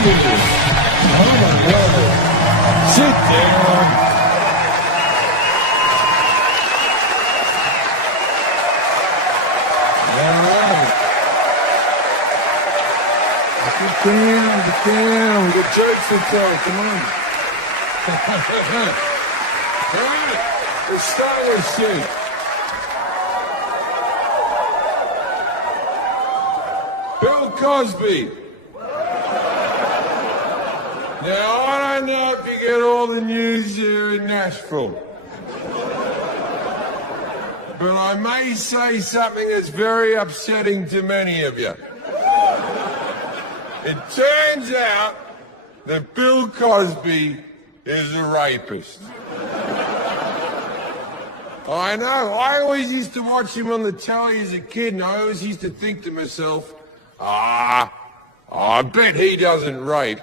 Oh my God. Sit down. All right. Get down, get down. We got jokes to tell. Come on. All right. Let's start with shit. Bill Cosby. Now, I don't know if you get all the news here in Nashville, but I may say something that's very upsetting to many of you. It turns out that Bill Cosby is a rapist. I know. I always used to watch him on the telly as a kid, and I always used to think to myself, I bet he doesn't rape.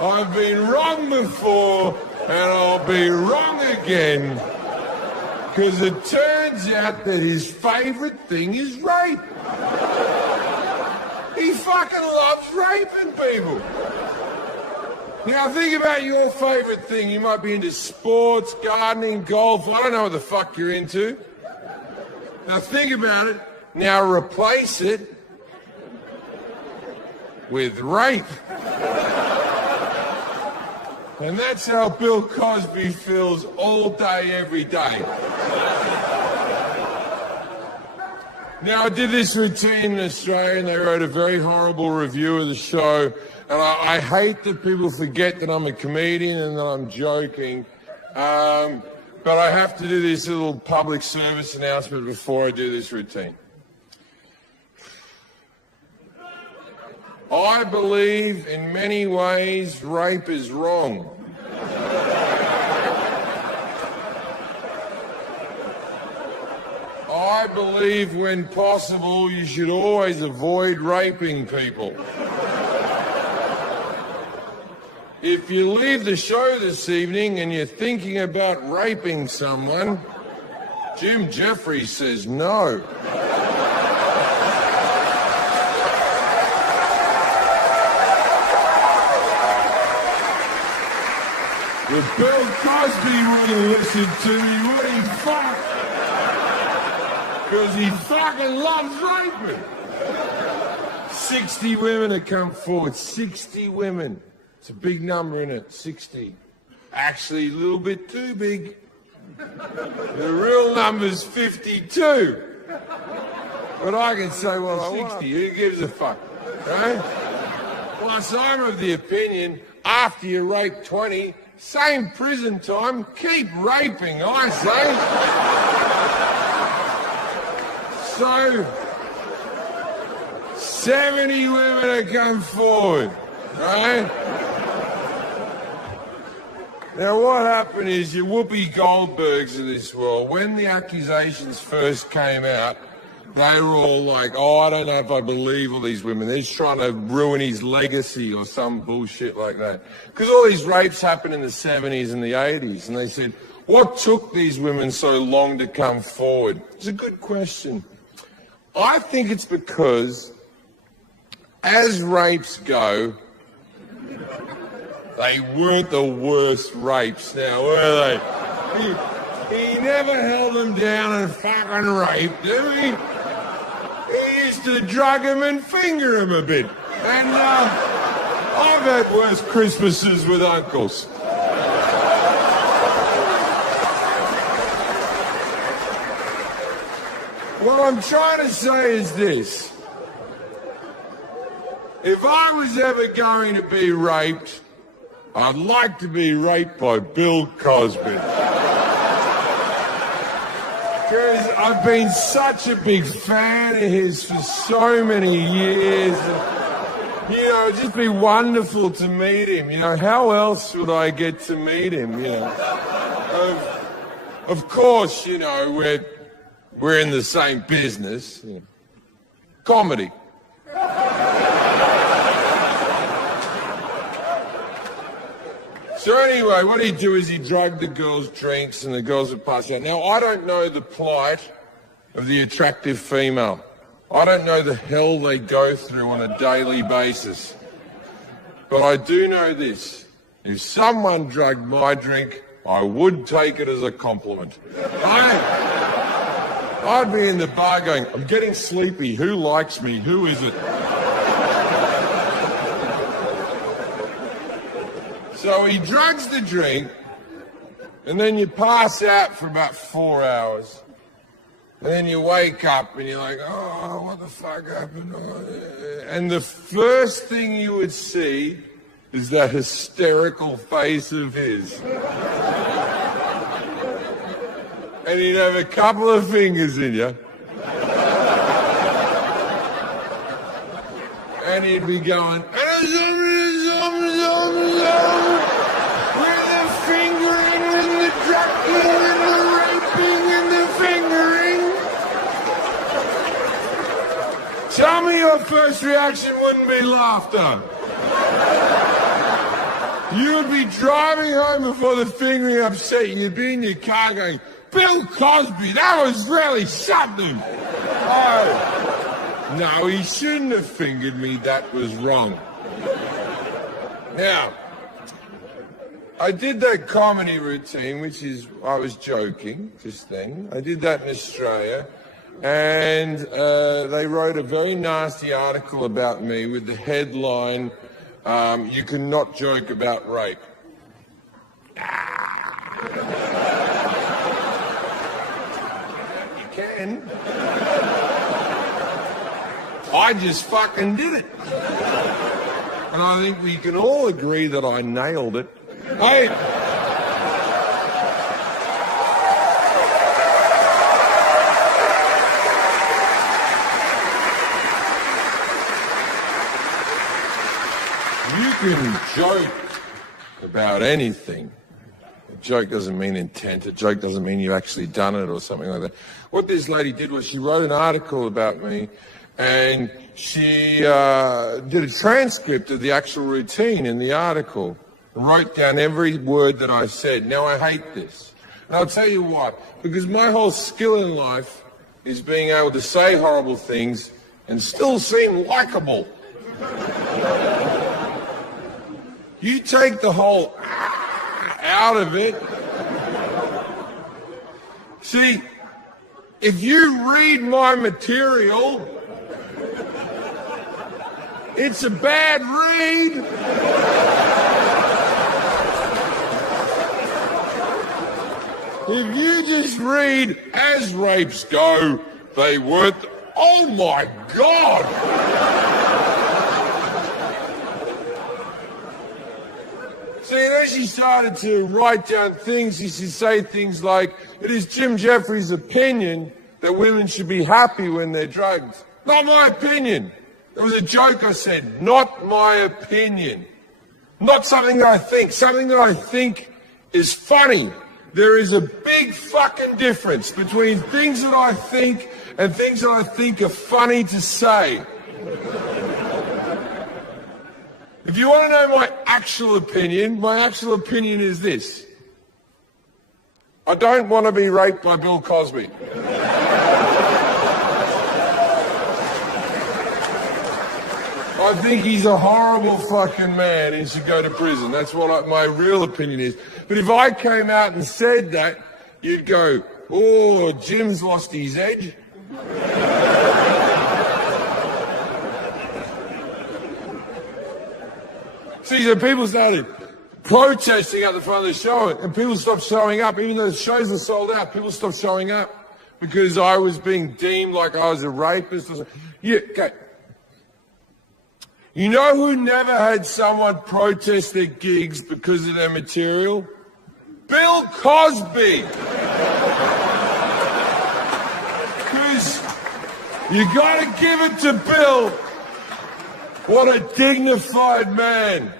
I've been wrong before, and I'll be wrong again, because it turns out that his favorite thing is rape. He fucking loves raping people. Now think about your favorite thing. You might be into sports, gardening, golf. I don't know what the fuck you're into. Now think about it. Now replace it with rape. And that's how Bill Cosby feels all day, every day. Now, I did this routine in Australia, and they wrote a very horrible review of the show. And I hate that people forget that I'm a comedian and that I'm joking. But I have to do this little public service announcement before I do this routine. I believe in many ways rape is wrong. I believe when possible you should always avoid raping people. If you leave the show this evening and you're thinking about raping someone, Jim Jefferies says no. If Bill Cosby would have listened to me, would he fuck? Because he fucking loves raping. 60 women have come forward. 60 women. It's a big number, isn't it? 60. Actually, a little bit too big. The real number's 52. But I can say, well, 60. Who gives a fuck? Right? Plus, I'm of the opinion, after you rape 20, same prison time, keep raping, I say. So, 70 women have come forward, right? Now, what happened is your Whoopi Goldbergs of this world, when the accusations first came out, they were all like, oh, I don't know if I believe all these women. They're just trying to ruin his legacy or some bullshit like that. Because all these rapes happened in the 70s and the 80s. And they said, what took these women so long to come forward? It's a good question. I think it's because, as rapes go, they weren't the worst rapes now, were they? He never held them down and fucking raped them. He used to drug him and finger him a bit. And I've had worse Christmases with uncles. What I'm trying to say is this. If I was ever going to be raped, I'd like to be raped by Bill Cosby. Because I've been such a big fan of his for so many years. You know, it'd just be wonderful to meet him. You know, how else would I get to meet him, you know? Of course, you know, we're in the same business. You know. Comedy. So anyway, what he'd do is he'd drug the girls' drinks and the girls would pass out. Now, I don't know the plight of the attractive female. I don't know the hell they go through on a daily basis. But I do know this. If someone drugged my drink, I would take it as a compliment. I'd be in the bar going, I'm getting sleepy. Who likes me? Who is it? So he drugs the drink, and then you pass out for about 4 hours. And then you wake up and you're like, oh, what the fuck happened? And the first thing you would see is that hysterical face of his. And he'd have a couple of fingers in you. And he'd be going, with the fingering and the drugging and the raping and the fingering. Tell me your first reaction wouldn't be laughter. You'd be driving home before the fingering upset you. You'd be in your car going, Bill Cosby, that was really something. Oh, no, he shouldn't have fingered me. That was wrong. Now, I did that comedy routine, which is, I was joking just then. I did that in Australia, and they wrote a very nasty article about me with the headline, you cannot joke about rape. You can. I just fucking did it. And I think we can all agree that I nailed it. Hey. You can joke about anything. A joke doesn't mean intent. A joke doesn't mean you've actually done it or something like that. What this lady did was she wrote an article about me, and she did a transcript of the actual routine in the article and wrote down every word that I said. Now, I hate this. And I'll tell you what, because my whole skill in life is being able to say horrible things and still seem likable. You take the whole out of it. See, if you read my material, it's a bad read. If you just read, as rapes go, they weren't. Oh my God! See, then she started to write down things. She should say things like, it is Jim Jefferies' opinion that women should be happy when they're drugged. Not my opinion. It was a joke I said. Not my opinion. Not something that I think. Something that I think is funny. There is a big fucking difference between things that I think and things that I think are funny to say. If you want to know my actual opinion is this. I don't want to be raped by Bill Cosby. I think he's a horrible fucking man and should go to prison. That's what my real opinion is. But if I came out and said that, you'd go, oh, Jim's lost his edge. See, so people started protesting at the front of the show, and people stopped showing up. Even though the shows are sold out, people stopped showing up because I was being deemed like I was a rapist. Yeah, okay. You know who never had someone protest their gigs because of their material? Bill Cosby. Because you got to give it to Bill. What a dignified man.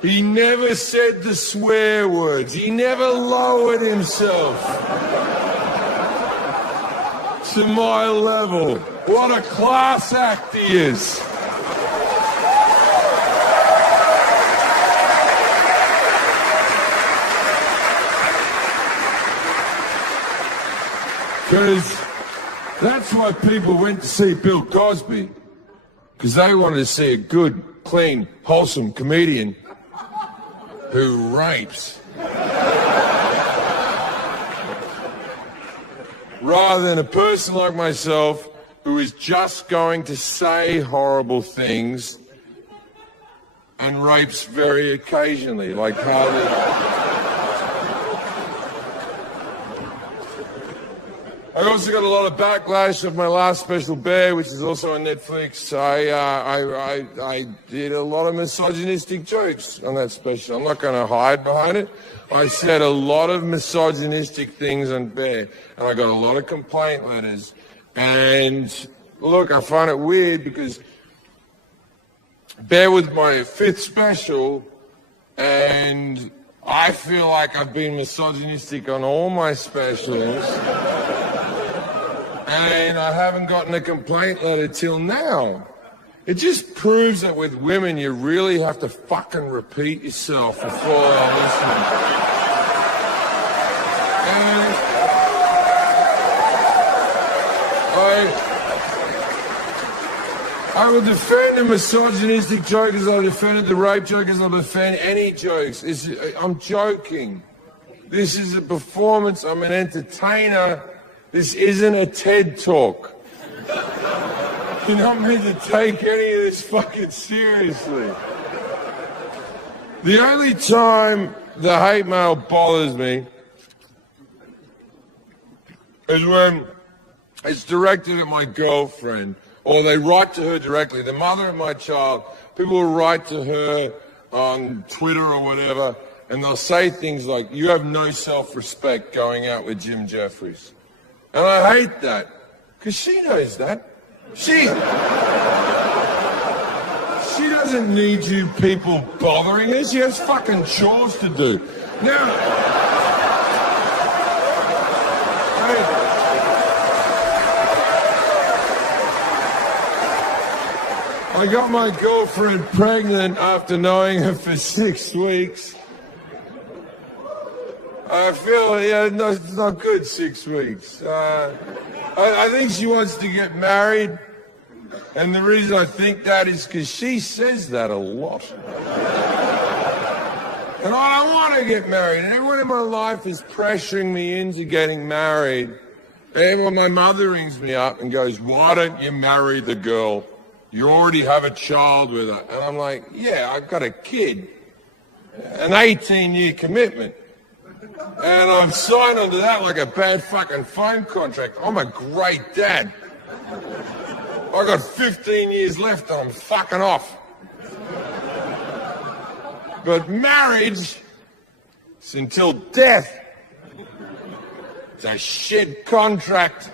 He never said the swear words. He never lowered himself to my level. What a class act he is. That's why people went to see Bill Cosby, because they wanted to see a good, clean, wholesome comedian who rapes. Rather than a person like myself who is just going to say horrible things and rapes very occasionally, like Harley. I also got a lot of backlash of my last special, Bear, which is also on Netflix. I did a lot of misogynistic jokes on that special. I'm not going to hide behind it. I said a lot of misogynistic things on Bear, and I got a lot of complaint letters. And look, I find it weird because Bear was my 5th special, and I feel like I've been misogynistic on all my specials. And I haven't gotten a complaint letter till now. It just proves that with women, you really have to fucking repeat yourself before they'll listen. And I will defend the misogynistic joke as I defended the rape joke, as I'll defend any jokes. I'm joking. This is a performance. I'm an entertainer. This isn't a TED Talk. You're not meant to take any of this fucking seriously. The only time the hate mail bothers me is when it's directed at my girlfriend, or they write to her directly. The mother of my child, people will write to her on Twitter or whatever, and they'll say things like, "You have no self-respect going out with Jim Jefferies." And I hate that, because she knows that. She doesn't need you people bothering her. She has fucking chores to do. Now, I got my girlfriend pregnant after knowing her for 6 weeks. I feel, no, it's not good, 6 weeks. I think she wants to get married, and the reason I think that is because she says that a lot. And I don't want to get married, and everyone in my life is pressuring me into getting married. And when my mother rings me up and goes, "Why don't you marry the girl? You already have a child with her." And I'm like, "Yeah, I've got a kid, an 18-year commitment. And I'm signed onto that like a bad fucking phone contract. I'm a great dad. I got 15 years left and I'm fucking off." But marriage is until death. It's a shit contract.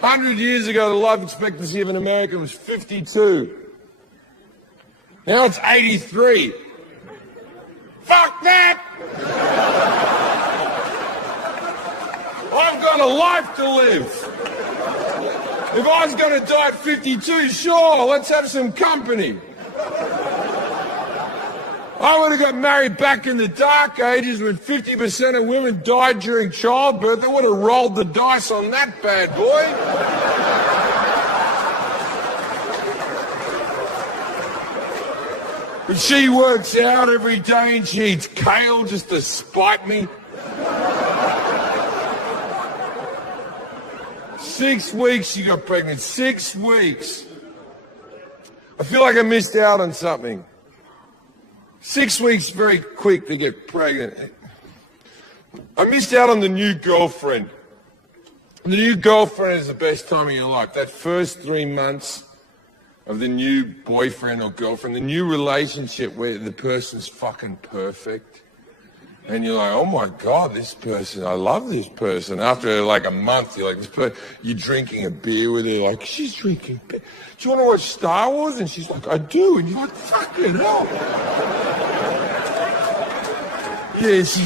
100 years ago, the life expectancy of an American was 52. Now it's 83. Fuck that! I've got a life to live. If I was going to die at 52, sure, let's have some company. I would have got married back in the dark ages when 50% of women died during childbirth. I would have rolled the dice on that bad boy. But she works out every day and she eats kale just to spite me. 6 weeks she got pregnant. 6 weeks. I feel like I missed out on something. 6 weeks, very quick to get pregnant. I missed out on the new girlfriend. The new girlfriend is the best time of your life. That first 3 months of the new boyfriend or girlfriend, the new relationship where the person's fucking perfect. And you're like, "Oh my God, this person, I love this person." After like a month, you're like, this person, you're drinking a beer with her, like, "She's drinking beer. Do you want to watch Star Wars?" And she's like, "I do." And you're like, "Fucking hell." Yeah, she's